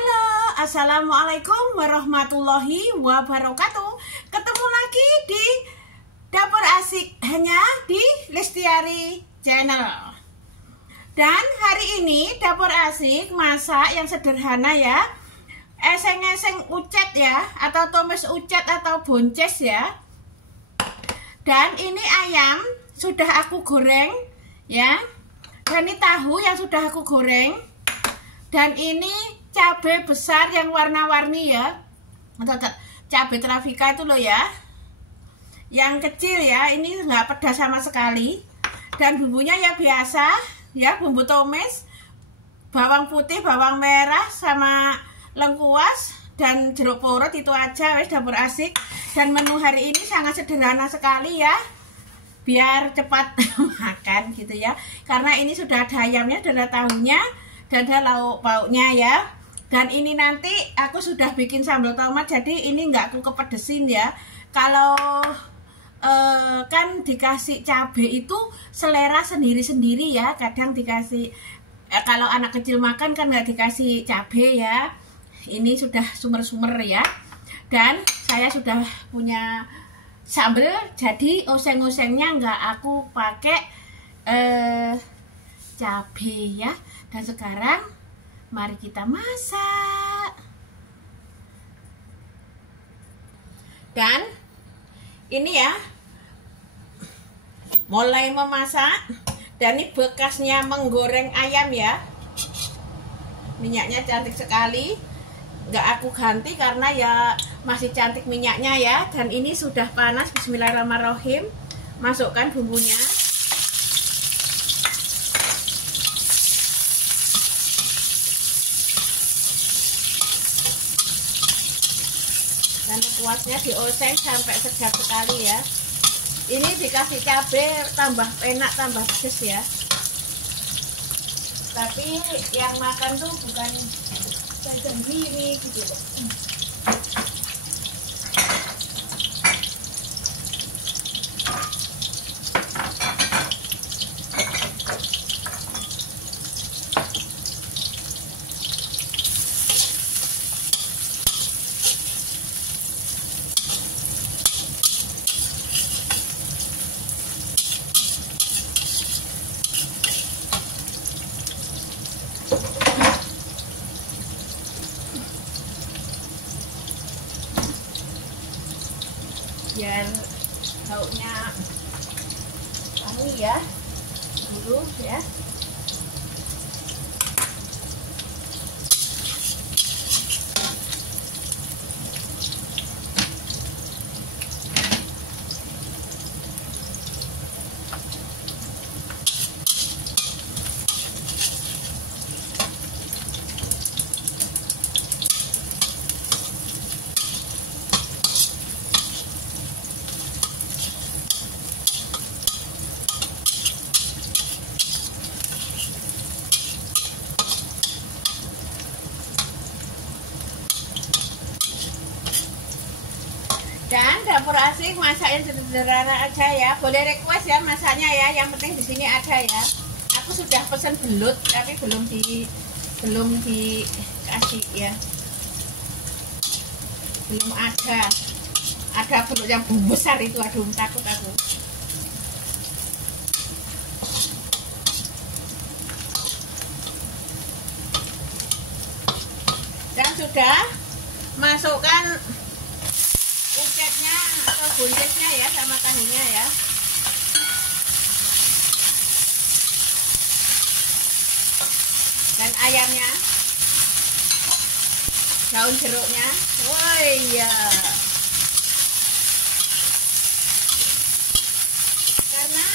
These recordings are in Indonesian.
Halo, assalamualaikum warahmatullahi wabarakatuh. Ketemu lagi di Dapur Asik hanya di Lestiari Channel. Dan hari ini Dapur Asik masak yang sederhana ya, eseng-eseng ucet ya, atau tumis ucet atau bonces ya. Dan ini ayam sudah aku goreng ya. Dan ini tahu yang sudah aku goreng. Dan ini cabai besar yang warna-warni ya, cabai trafika itu loh ya, yang kecil ya, ini nggak pedas sama sekali. Dan bumbunya ya biasa ya, bumbu tumis, bawang putih, bawang merah, sama lengkuas dan jeruk purut, itu aja wes Dapur Asik. Dan menu hari ini sangat sederhana sekali ya, biar cepat makan gitu ya, karena ini sudah ada ayamnya, sudah ada tahunya, dan ada lauk pauknya ya. Dan ini nanti aku sudah bikin sambal tomat, jadi ini nggak aku kepedesin ya. Kalau kan dikasih cabai itu selera sendiri-sendiri ya. Kadang dikasih kalau anak kecil makan kan nggak dikasih cabai ya. Ini sudah sumer-sumer ya. Dan saya sudah punya sambal, jadi oseng-osengnya nggak aku pakai cabai ya. Dan sekarang mari kita masak. Dan ini ya, mulai memasak. Dan ini bekasnya menggoreng ayam ya. Minyaknya cantik sekali, nggak aku ganti karena ya masih cantik minyaknya ya. Dan ini sudah panas. Bismillahirrahmanirrahim. Masukkan bumbunya. Dan lengkuasnya dioseng sampai segar sekali ya. Ini dikasih cabai tambah enak, tambah pedes ya. Tapi yang makan tuh bukan saya sendiri gitu loh. Biar baunya wangi ya dulu ya. Dan Dapur Asik masak yang sederhana aja ya. Boleh request ya masaknya ya. Yang penting di sini ada ya. Aku sudah pesan belut tapi belum dikasih ya. Belum ada. Ada belut yang besar itu, aduh takut aku. Dan sudah masukkan ucetnya atau boncesnya ya, sama tahunya ya. Dan ayamnya, daun jeruknya. Woi ya. Karena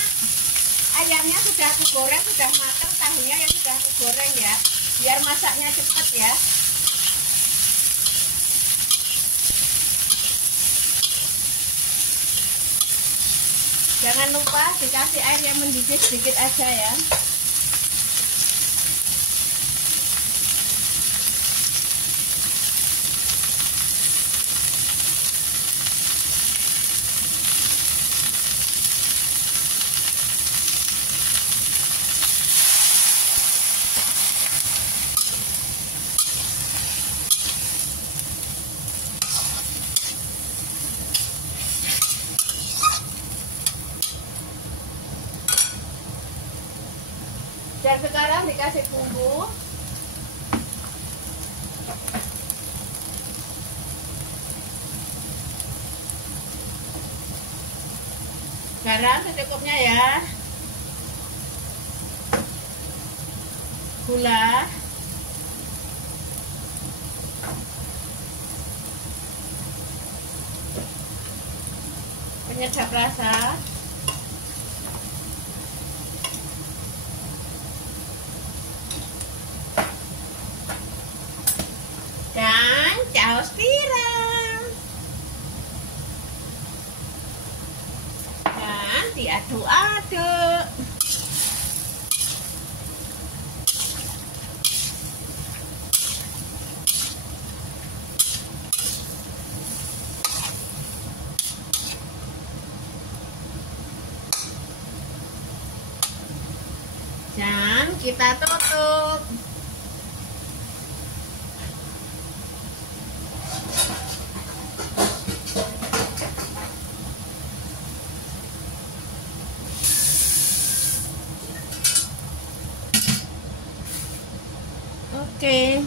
ayamnya sudah aku goreng, sudah matang, tahunya yang sudah aku goreng ya, biar masaknya cepat ya. Jangan lupa dikasih air yang mendidih sedikit aja ya. Dan sekarang dikasih bumbu. Garam secukupnya ya. Gula. Penyedap rasa. Dan saus tiram. Dan diaduk-aduk. Dan kita tutup. Oke.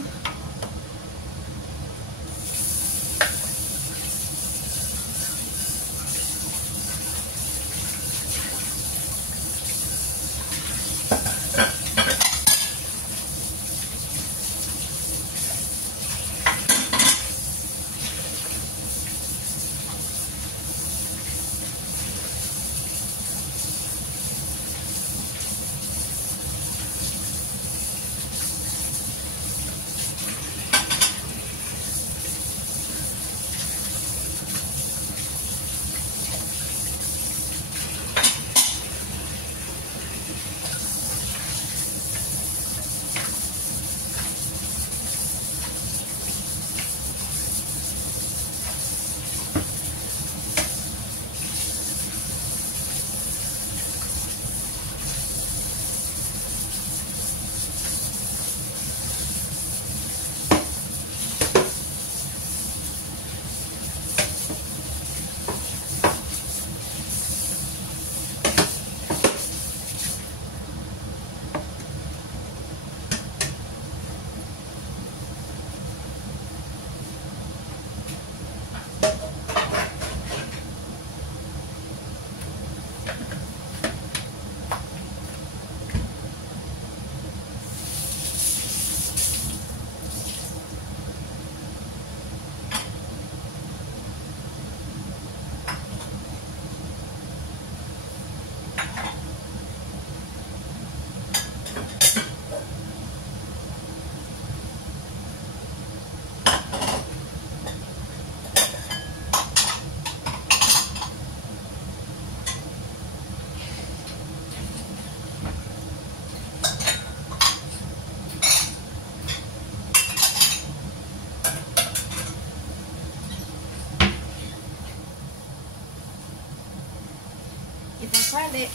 Kita balik.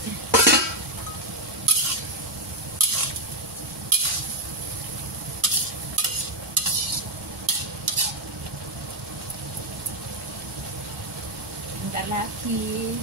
Bentar lagi.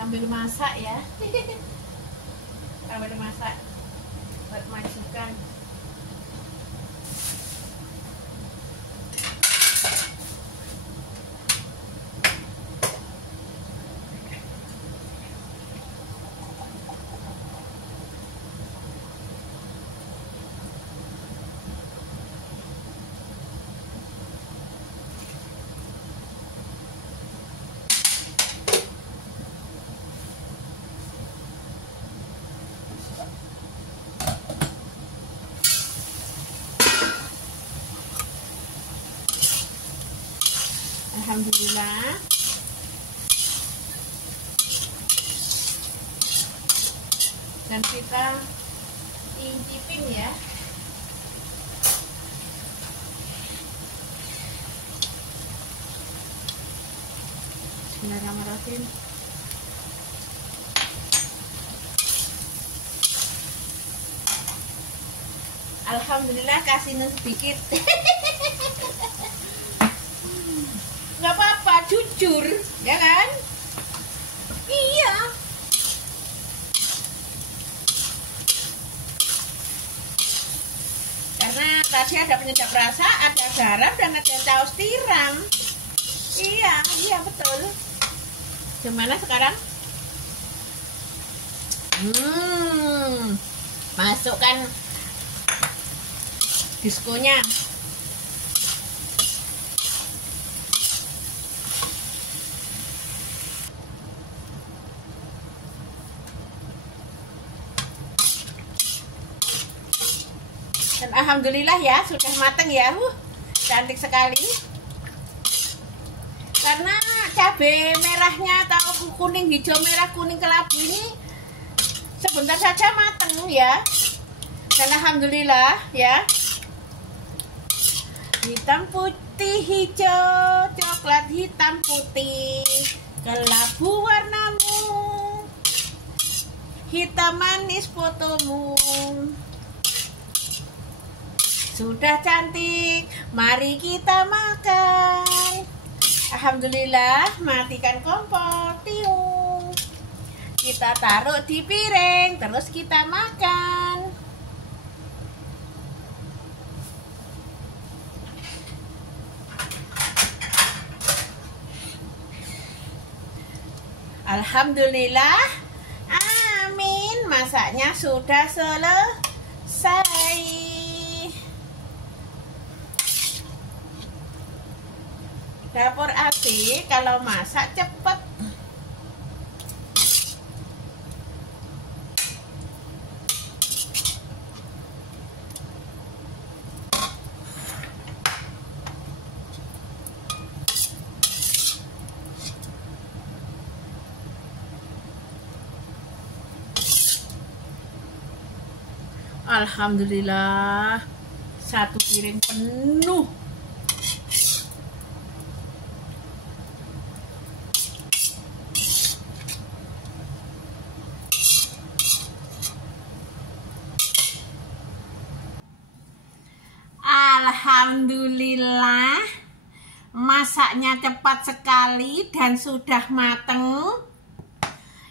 Sambil masak ya. Sambil masak buat majukan. Alhamdulillah. Dan kita incipin ya. Bismillahirrahmanirrahim. Alhamdulillah, kasih sedikit. Nggak apa-apa, jujur, ya kan? Iya. Karena tadi ada penyedap rasa, ada garam, dan ada saus tiram. Iya betul. Gimana sekarang? Masukkan diskonya. Dan alhamdulillah ya, sudah mateng ya. Cantik sekali. Karena cabai merahnya atau kuning, hijau, merah, kuning, kelabu ini sebentar saja mateng ya. Dan alhamdulillah ya, hitam putih hijau, coklat hitam putih, kelabu warnamu, hitam manis fotomu. Sudah cantik, mari kita makan. Alhamdulillah, matikan kompor, tiung. Kita taruh di piring, terus kita makan. Alhamdulillah, amin, masaknya sudah selesai. Dapur Asik kalau masak cepet. Alhamdulillah, satu piring penuh. Alhamdulillah, masaknya cepat sekali dan sudah mateng.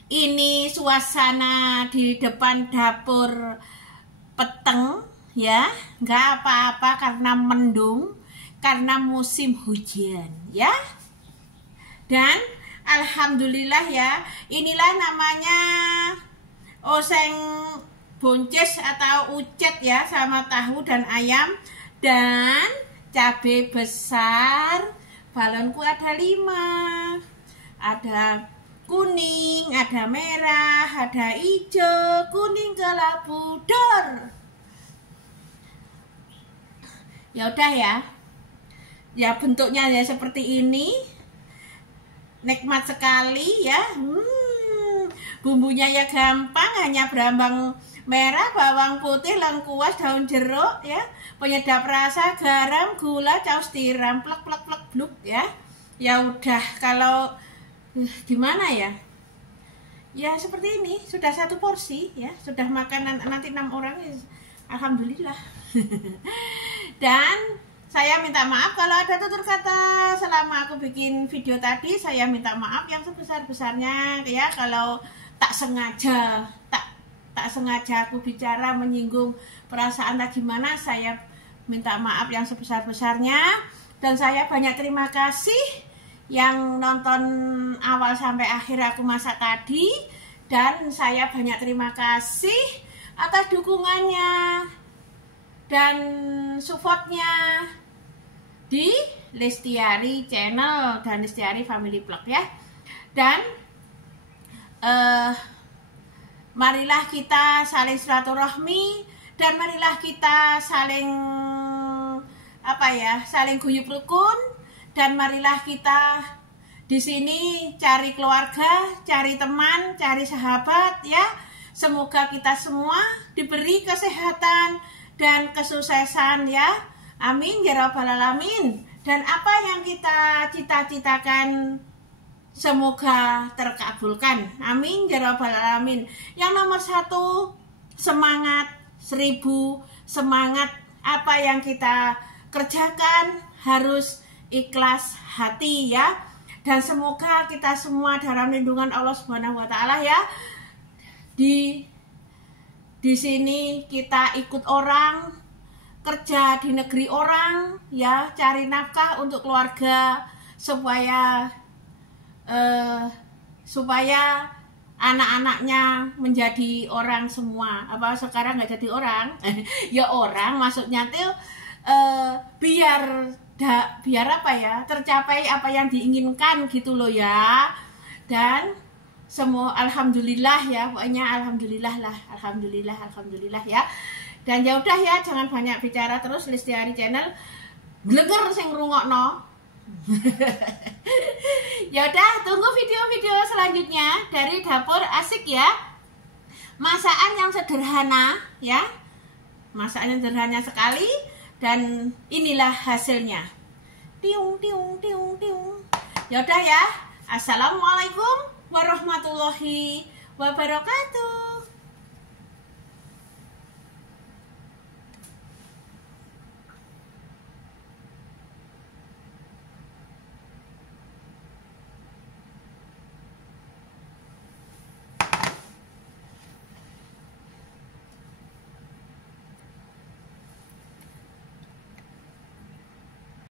Ini suasana di depan dapur peteng ya, nggak apa-apa karena mendung, karena musim hujan ya. Dan alhamdulillah ya, inilah namanya oseng buncis atau ucet ya, sama tahu dan ayam dan cabai besar. Balonku ada 5, ada kuning, ada merah, ada hijau, kuning, kelabu, dor. Ya udah ya bentuknya ya seperti ini, nikmat sekali ya. Bumbunya ya gampang, hanya berambang merah, bawang putih, lengkuas, daun jeruk ya, penyedap rasa, garam, gula, saus tiram, plek plek plek bluk ya. Ya udah, kalau gimana ya? Ya seperti ini, sudah 1 porsi ya, sudah makan nanti 6 orang ya. Alhamdulillah. Dan saya minta maaf kalau ada tutur kata selama aku bikin video tadi. Saya minta maaf yang sebesar-besarnya ya, kalau tak sengaja aku bicara menyinggung perasaan tak gimana, saya minta maaf yang sebesar-besarnya. Dan saya banyak terima kasih yang nonton awal sampai akhir aku masak tadi, dan saya banyak terima kasih atas dukungannya dan supportnya di Lestiari Channel dan Lestiari Family Vlog ya. Dan marilah kita saling silaturahmi, dan marilah kita saling saling guyub rukun, dan marilah kita di sini cari keluarga, cari teman, cari sahabat ya. Semoga kita semua diberi kesehatan dan kesuksesan ya. Amin ya rabbal alamin. Dan apa yang kita cita-citakan semoga terkabulkan. Amin ya rabbal alamin. Yang nomor 1, semangat 1000 semangat. Apa yang kita kerjakan harus ikhlas hati ya. Dan semoga kita semua dalam lindungan Allah Subhanahu wa taala ya. Di sini kita ikut orang, kerja di negeri orang ya, cari nafkah untuk keluarga supaya anak-anaknya menjadi orang semua. Apa sekarang nggak jadi orang? Ya orang, maksudnya tuh biar apa ya, tercapai apa yang diinginkan gitu loh ya. Dan semua alhamdulillah ya, pokoknya alhamdulillah ya. Dan ya udah ya, jangan banyak bicara terus. Lestiari Channel gleger sing ngrungokno. Ya udah, tunggu video-video selanjutnya dari Dapur Asik ya. Masakan yang sederhana ya. Masakan yang sederhana sekali. Dan inilah hasilnya. Tiung. Ya udah ya. Assalamualaikum warahmatullahi wabarakatuh.